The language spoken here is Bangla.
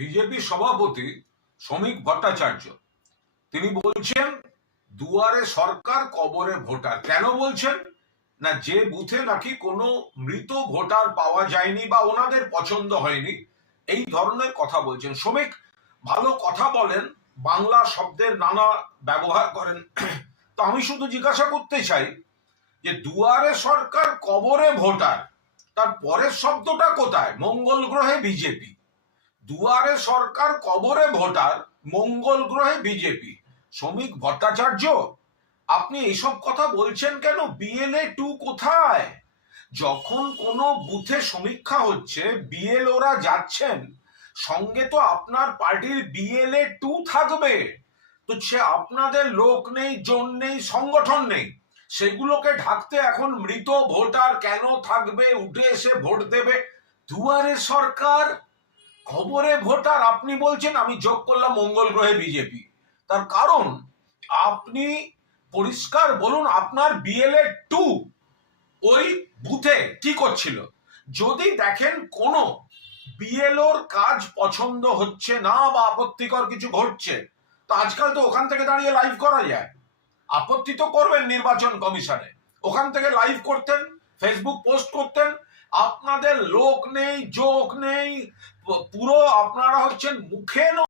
বিজেপি সভাপতি শ্রমিক ভট্টাচার্য। তিনি বলছেন, দুয়ারে সরকার, কবরে ভোটার। কেন বলছেন? না, যে বুথে নাকি কোনো মৃত ভোটার পাওয়া যায়নি বা ওনাদের পছন্দ হয়নি, এই ধরনের কথা বলছেন। শ্রমিক, ভালো কথা বলেন, বাংলা শব্দের নানা ব্যবহার করেন। তো আমি শুধু জিজ্ঞাসা করতে চাই যে, দুয়ারে সরকার, কবরে ভোটার, তার পরের শব্দটা কোথায়? মঙ্গল গ্রহে বিজেপি। দুয়ারে সরকার কবরে ভোটার, মঙ্গল গ্রহে বিজেপি। শ্রমিক ভট্টাচার্য, আপনি এইসব কথা বলছেন কেন? বিএলএ টু কোথায়? যখন কোনো বুথে সমীক্ষা হচ্ছে, বিএলওরা যাচ্ছেন, সঙ্গে তো আপনার পার্টির বিএলএ টু থাকবে। তো সে আপনাদের লোক নেই, জন নেই, সংগঠন নেই। সেগুলোকে ঢাকতে এখন মৃত ভোটার কেন থাকবে? উঠে এসে ভোট দেবে। দুয়ারে সরকার খবরে ভোটার, আপনি বলছেন, আমি যোগ করলাম মঙ্গল গ্রহে বিজেপি। তার কারণ, আপনি পরিষ্কার বলুন, আপনার বিএলএ টু ওই বুথে কি করছিল? যদি দেখেন কোনো বিএলওর কাজ পছন্দ হচ্ছে না বা আপত্তিকর কিছু ঘটছে, তো আজকাল তো ওখান থেকে দাঁড়িয়ে লাইভ করা যায়। আপত্তি তো করবেন নির্বাচন কমিশনে। ওখান থেকে লাইভ করতেন ফেসবুক পোস্ট করতেন আপনাদের লোক নেই যোগ নেই পুরো আপনারা হচ্ছেন মুখে